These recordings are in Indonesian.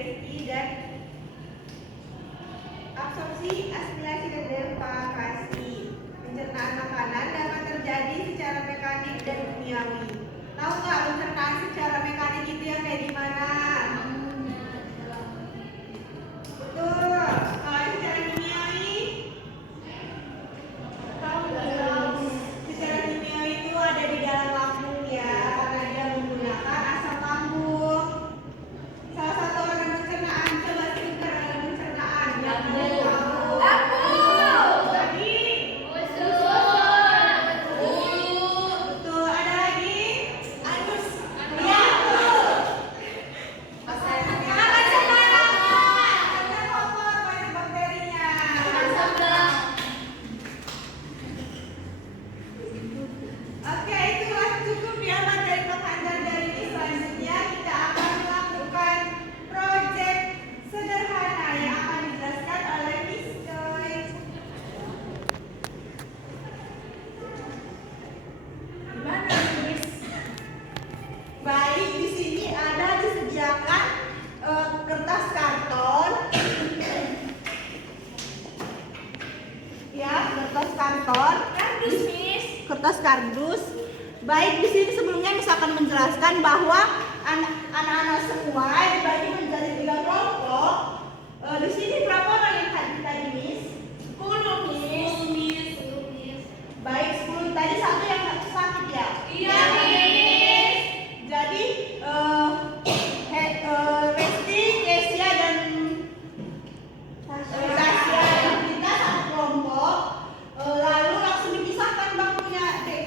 digesti dan absorpsi, asimilasi dan defekasi. Pencernaan makanan dapat terjadi secara mekanik dan kimiawi. Tahu nggak pencernaan secara mekanik itu yang kayak gimana? Betul. Kalau secara kimiawi, tahu nggak? Secara kimiawi itu ada di dalam lambung ya, karena dia menggunakan asam lambung. Salah satu organ pencernaan, coba sebutkan organ pencernaan yang kamu tahu. Tadi. Betul. Ada lagi? Anus. Iya. Karena kotor, banyak bakterinya. Oke, itulah cukup ya materi pengantar dari ini. Selanjutnya kita akan melakukan proyek sederhana yang akan dijelaskan oleh Miss Joy. Gimana, Miss? Baik, di sini ada disediakan kertas karton. Ya, kertas karton. Kardus, Miss. Kertas kardus. Baik, di sini sebelumnya misalkan menjelaskan bahwa anak-anak semua dibagi menjadi 3 kelompok. Di sini berapa orang yang hadir tadi, Miss? 10, Miss. Baik, 10 tadi satu yang sakit ya? Iya, Miss. Jadi Resti, Kesia dan Tasya kita satu kelompok. Lalu langsung dipisahkan bangkunya, Dek.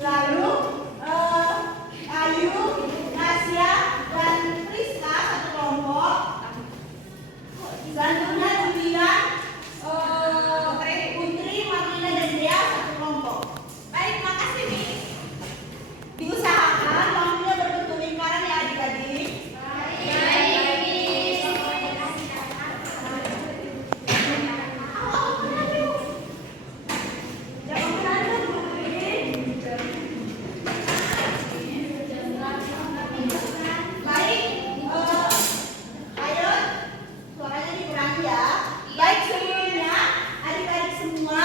Lalu Ayu, Nasya dan Rizka satu kelompok. Selanjutnya Julian, Putri, Marlina dan Dea satu kelompok. Baik, makasih, Miss. Diusahakan bangkunya berbentuk lingkaran ya adik-adik. Jangan berantem, Putri. Baik, ayo suaranya dikurangi ya. Baik, sebelumnya adik-adik semua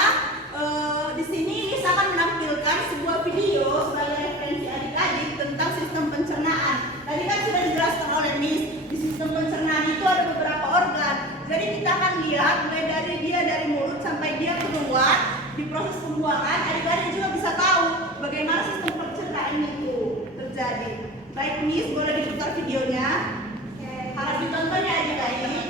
di sini Miss akan menampilkan sebuah video sebagai referensi adik-adik tentang sistem pencernaan. Tadi kan sudah dijelaskan oleh Miss, di sistem pencernaan itu ada beberapa organ. Jadi kita akan lihat mulai dari mulut sampai dia keluar di proses pembuangan. Adik-adik juga bisa tahu bagaimana sistem pencernaan itu terjadi. Baik, Miss, boleh diputar videonya. Harap ditonton ya adik-adik.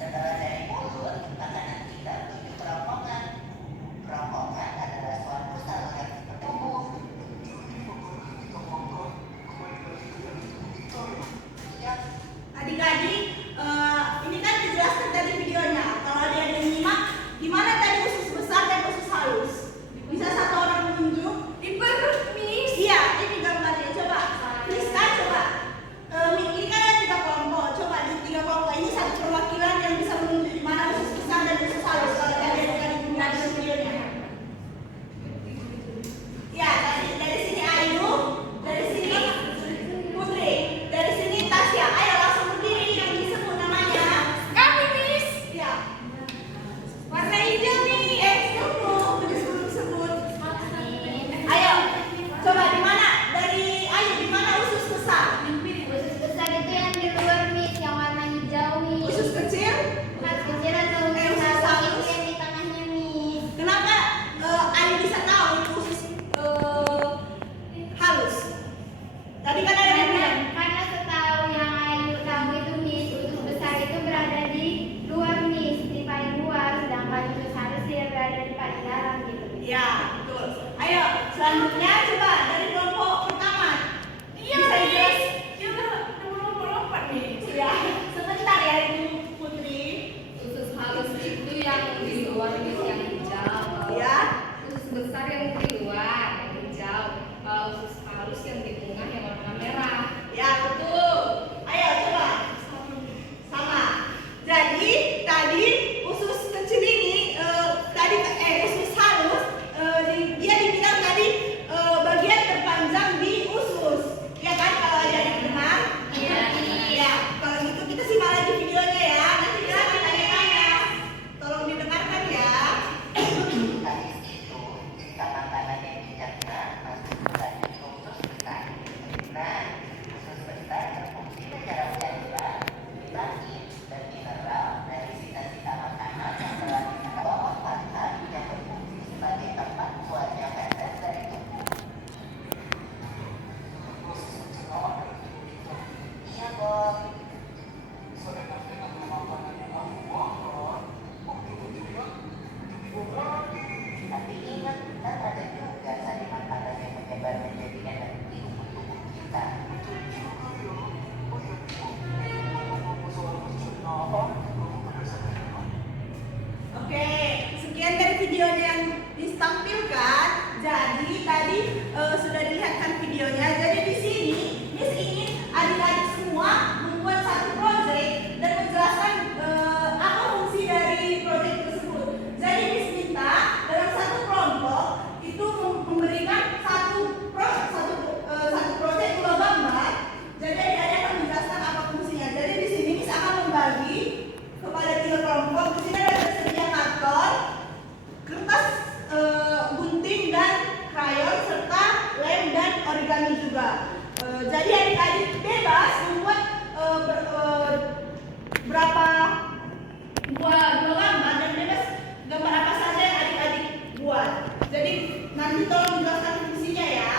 Setelah dari mulut, makanan kita menuju kerongkongan. Kerongkongan adalah suatu saluran tubuh. Adik-adik, ini kan dijelaskan tadi videonya. Kalau ada yang menyimak, gimana tadi usus besar dan usus halus? Bisa satu orang menunjuk? Di perut, Miss. Iya, ini gambarnya. Coba, Rizka, coba. Ini kan ada 3 kelompok. Coba di 3 kelompok ini satu perwakilan yang bisa menunjuk di mana usus besar dan usus halus. Kalau tadi ada di videonya. Ya, dari sini Ayu, dari sini Putri, dari sini Tasya. Ayo langsung berdiri yang disebut namanya. Kami, Miss. Ya. Warna hijau nih. Tunggu, disebut. Ayo, coba di mana? Dari Ayu, di mana usus besar? Usus besar itu yang di luar, Miss, yang warna hijau, Miss. Usus kecil? Usus kecil atau Usus usus halus? itu yang di tengahnya, Miss. Kenapa Ayu bisa tahu itu usus halus? Tadi kan ada yang bilang. Karena setahu yang Ayu tahu itu, Miss, usus besar itu berada di luar, Miss, di paling luar, sedangkan usus halus dia berada di paling dalam gitu, Miss. Ya, betul. Ayo, selanjutnya coba dari kelompok pertama. Bisa dijelas? Lompat nih. Ya, sebentar ya Ibu Putri. Usus halus itu yang di luar, Miss, yang hijau. Ya. Usus besar yang di luar, yang hijau. Kalau usus halus yang di tengah yang warna merah. Ya, betul. Ayo coba. Sama. Jadi tadi usus kecil ini usus halus dia dibilang tadi tadi sudah dilihatkan videonya. Jadi di sini Miss ingin adik-adik semua membuat satu proyek dan menjelaskan apa fungsi dari proyek tersebut. Jadi Miss minta dalam satu kelompok itu memberikan satu proyek 2 gambar. Jadi adik-adik akan menjelaskan apa fungsinya. Jadi di sini Miss akan membagi kepada 3 kelompok. Di sini ada tersedia karton, kertas gunting dan krayon serta lem dan origami juga. Jadi adik-adik bebas membuat berapa dua gambar dan bebas gambar apa saja yang adik-adik buat. Jadi nanti tolong menjelaskan fungsinya ya.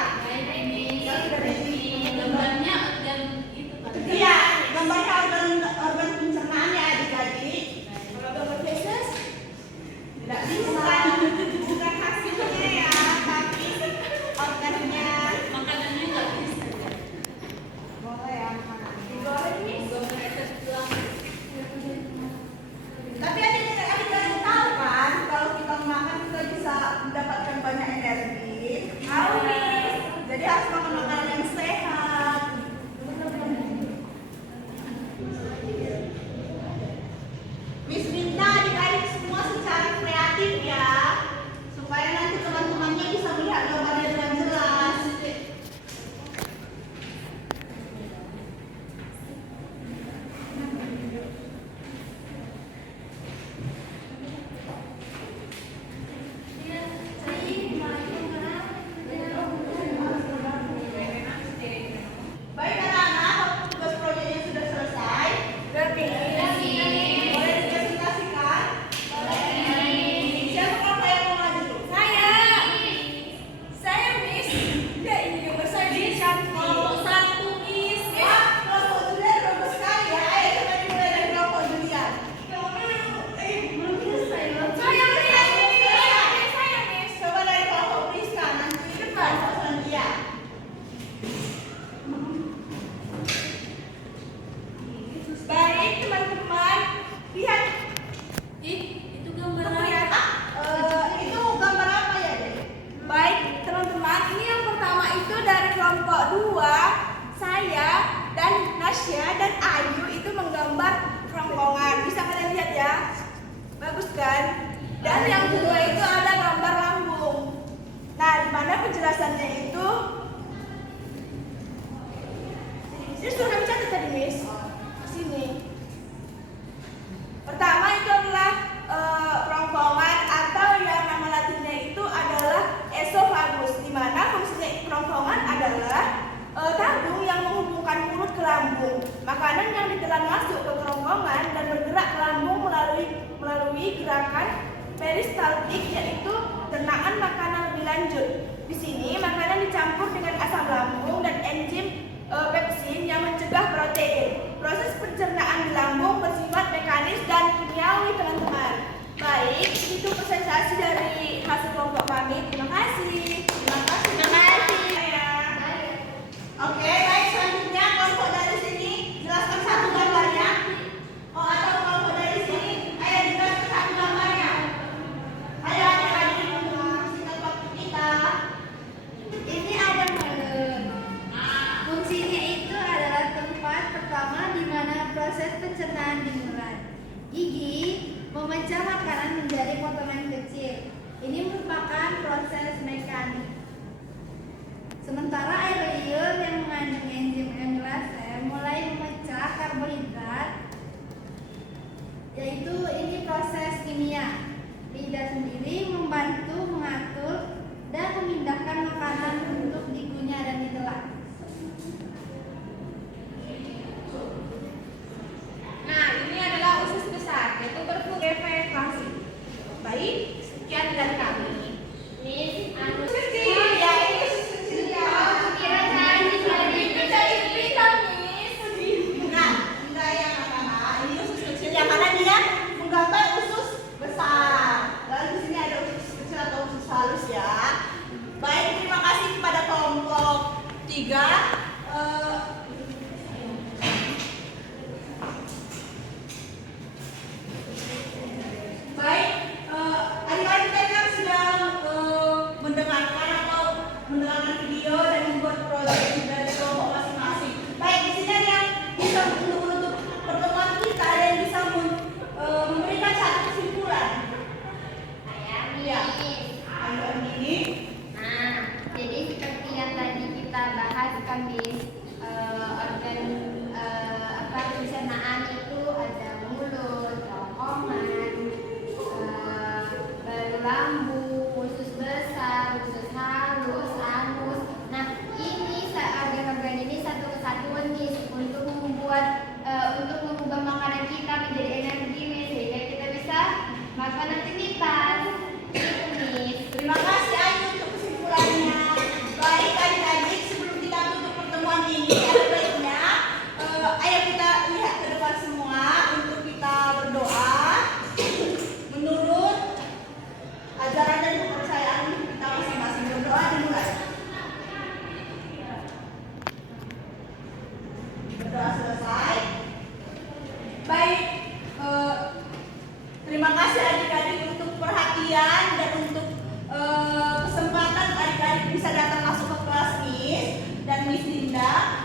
Gambarnya dan itu kan. Iya, gambarnya organ pencernaannya adik-adik. Kalau gambar faces tidak bisa, bukan hasilnya ya, tapi organnya. Makanannya nggak bisa. Boleh ya makanan. Digoreng nih. Tapi adik-adik tahu kan kalau kita makan kita bisa mendapatkan banyak energi. Tahu nih. Jadi harus makan makanan yang sehat. Miss minta adik-adik semua secara kreatif ya, supaya nanti teman-temannya bisa melihat gambarnya dengan jelas. Baik anak-anak, tugas proyeknya sudah selesai. Boleh dipresentasikan? Siapa kakak yang mau maju? Saya Miss. Ya ini gambar saya Miss. Kelompok 1 Miss. Wah, kelompok Julian bagus sekali ya. Ayo coba dimulai dari kelompok Julian. Belum selesai loh. Saya Miss. Coba dari kelompok Priska, nanti kelompok Sandia. Baik teman-teman, lihat Itu gambar kelihatan. Itu gambar apa ya, Dek? Baik teman-teman, ini yang pertama itu dari kelompok 2. Saya dan Nasya dan Ayu itu menggambar kerongkongan. Bisa kalian lihat ya? Bagus kan? Dan yang kedua itu ada gambar lambung. Nah, di mana penjelasannya itu? Ini sudah kami catat tadi, Miss. Sini. Pertama itu adalah kerongkongan atau yang nama latinnya itu adalah esophagus, di mana fungsinya kerongkongan adalah tabung yang menghubungkan mulut ke lambung. Makanan yang ditelan masuk ke kerongkongan dan bergerak ke lambung melalui gerakan peristaltik, yaitu ternaan makanan lebih lanjut. Di sini makanan dicampur dengan asam lambung dan enzim pepsin yang mencegah protein. Proses pencernaan di lambung bersifat mekanis dan kimiawi, teman-teman. Baik, itu presentasi dari hasil kelompok kami. Terima kasih. Terima kasih. Oke, baik, selanjutnya kelompok dari sini jelaskan satu gambarnya. Oh, atau kelompok dari sini, ayo jelaskan satu gambarnya. Ayo adik-adik singkat waktu kita. Ini ada mulut. Fungsinya itu adalah tempat pertama di mana proses pencernaan dimulai. Gigi memecah makanan menjadi potongan kecil. Ini merupakan proses mekanik. Sementara air liur yang mengandung enzim amilase mulai memecah karbohidrat, yaitu ini proses kimia. Lidah sendiri membantu mengatur dan memindahkan makanan untuk dikunyah dan ditelan. Nah, ini adalah usus besar, yaitu berfungsi. Baik, Sekian dari kami. Miss, Terima kasih. kan Miss. Organ pencernaan itu ada mulut, kerongkongan, baru lambu, usus besar, usus halus, anus. Nah, ini organ-organ ini satu kesatuan Miss untuk mengubah makanan kita menjadi energi Miss, sehingga kita bisa makan aktivitas. Itu Miss. Terima kasih Ayu untuk kesimpulannya. Baik adik-adik, sebelum kita tutup pertemuan ini, ada baiknya ayo kita lihat ke depan semua untuk kita berdoa menurut ajaran dan kepercayaan kita masing-masing. Berdoa dimulai. Berdoa selesai. Baik, terima kasih adik-adik untuk perhatian dan untuk kesempatan adik-adik bisa datang masuk ke kelas Miss dan Miss Dinda.